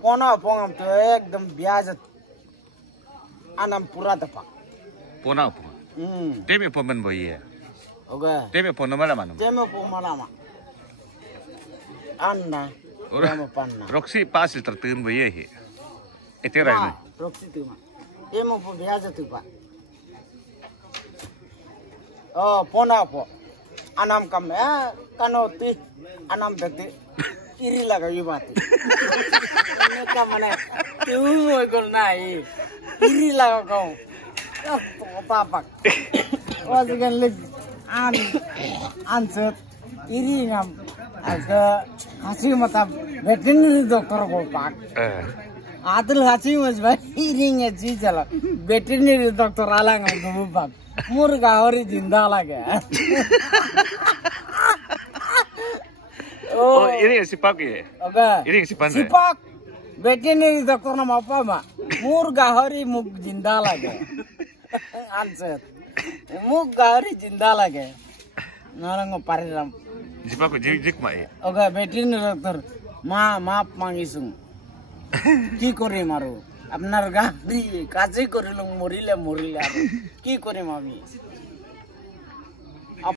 Pona pongam tu ekdom biasa. Anam pura tepak. Pona apa? Demi pemen boye. Oke. Demi pona mana mana? Demi poma lama. Anna. Demi panna. Roksi pasil tertun boye he. Itu rai. Roksi tu mah. Demi pun biasa tu pak. Oh pona apa? Anam kam kanoti anam dati iri laga yubati. Ini kamane tu mau ikut naik iri laga kau. Apa? Wajar kan leg answer iri ngam agak hasil mata veterinary dokter ko pak. Adil hasil mas भाई iri ngaji jala veterinary dokter alang ngam pak. मुर्गा हरी जिंदा लगे Oh, ini sipak ya? Oke. Ini sipak. Sipak. Veterinary dokter nama apa mak? Murga hari mug jinda lagi. Answer. Murga hari jinda lagi. Narang ngopariram. Sipak jik mak ya? Oke, veterinary dokter. Maaf mangisung. Ki kore maru. আপনার গাড়ি কাজই করিলাম মরিলে আর কি করে আমি